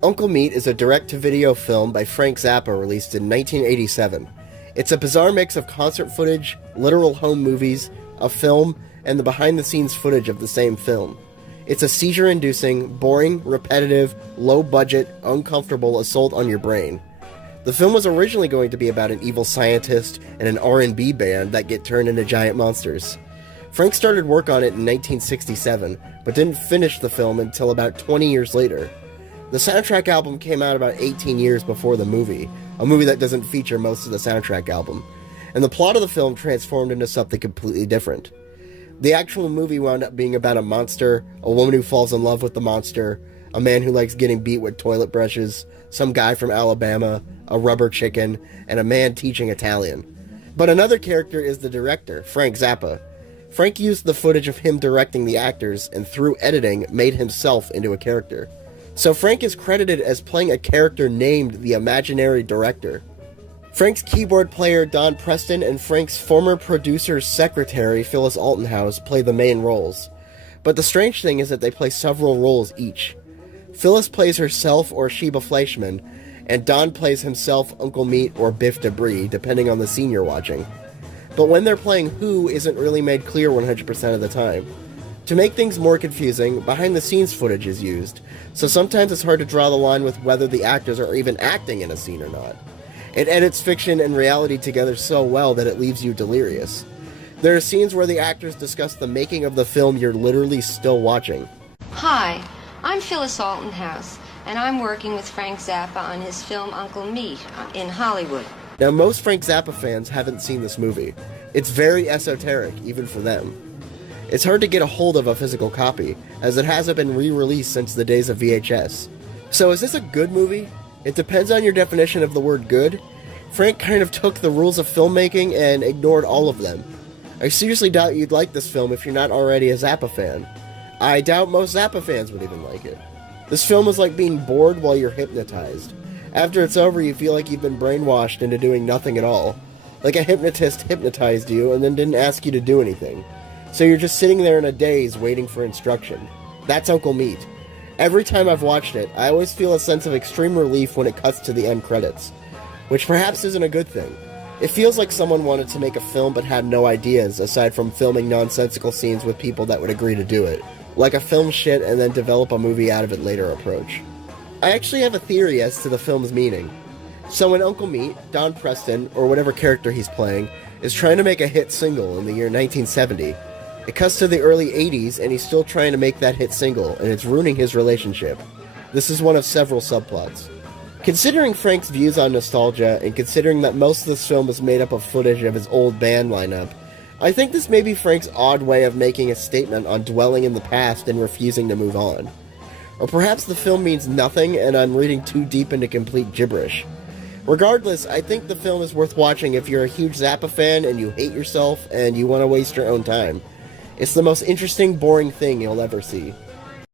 Uncle Meat is a direct-to-video film by Frank Zappa released in 1987. It's a bizarre mix of concert footage, literal home movies, a film, and the behind-the-scenes footage of the same film. It's a seizure-inducing, boring, repetitive, low-budget, uncomfortable assault on your brain. The film was originally going to be about an evil scientist and an R&B band that get turned into giant monsters. Frank started work on it in 1967, but didn't finish the film until about 20 years later. The soundtrack album came out about 18 years before the movie, a movie that doesn't feature most of the soundtrack album, and the plot of the film transformed into something completely different. The actual movie wound up being about a monster, a woman who falls in love with the monster, a man who likes getting beat with toilet brushes, some guy from Alabama, a rubber chicken, and a man teaching Italian. But another character is the director, Frank Zappa. Frank used the footage of him directing the actors, and through editing, made himself into a character. So Frank is credited as playing a character named the imaginary director. Frank's keyboard player Don Preston and Frank's former producer's secretary Phyllis Altenhouse play the main roles. But the strange thing is that they play several roles each. Phyllis plays herself or Sheba Fleischman, and Don plays himself, Uncle Meat, or Biff Debris, depending on the scene you're watching. But when they're playing who isn't really made clear 100% of the time. To make things more confusing, behind-the-scenes footage is used, so sometimes it's hard to draw the line with whether the actors are even acting in a scene or not. It edits fiction and reality together so well that it leaves you delirious. There are scenes where the actors discuss the making of the film you're literally still watching. Hi, I'm Phyllis Altenhouse, and I'm working with Frank Zappa on his film Uncle Meat in Hollywood. Now, most Frank Zappa fans haven't seen this movie. It's very esoteric, even for them. It's hard to get a hold of a physical copy, as it hasn't been re-released since the days of VHS. So is this a good movie? It depends on your definition of the word good. Frank kind of took the rules of filmmaking and ignored all of them. I seriously doubt you'd like this film if you're not already a Zappa fan. I doubt most Zappa fans would even like it. This film is like being bored while you're hypnotized. After it's over, you feel like you've been brainwashed into doing nothing at all. Like a hypnotist hypnotized you and then didn't ask you to do anything. So you're just sitting there in a daze waiting for instruction. That's Uncle Meat. Every time I've watched it, I always feel a sense of extreme relief when it cuts to the end credits. Which perhaps isn't a good thing. It feels like someone wanted to make a film but had no ideas aside from filming nonsensical scenes with people that would agree to do it. Like a film shit and then develop a movie out of it later approach. I actually have a theory as to the film's meaning. So in Uncle Meat, Don Preston, or whatever character he's playing, is trying to make a hit single in the year 1970. It cuts to the early 80s, and he's still trying to make that hit single, and it's ruining his relationship. This is one of several subplots. Considering Frank's views on nostalgia, and considering that most of this film is made up of footage of his old band lineup, I think this may be Frank's odd way of making a statement on dwelling in the past and refusing to move on. Or perhaps the film means nothing, and I'm reading too deep into complete gibberish. Regardless, I think the film is worth watching if you're a huge Zappa fan and you hate yourself and you want to waste your own time. It's the most interesting, boring thing you'll ever see.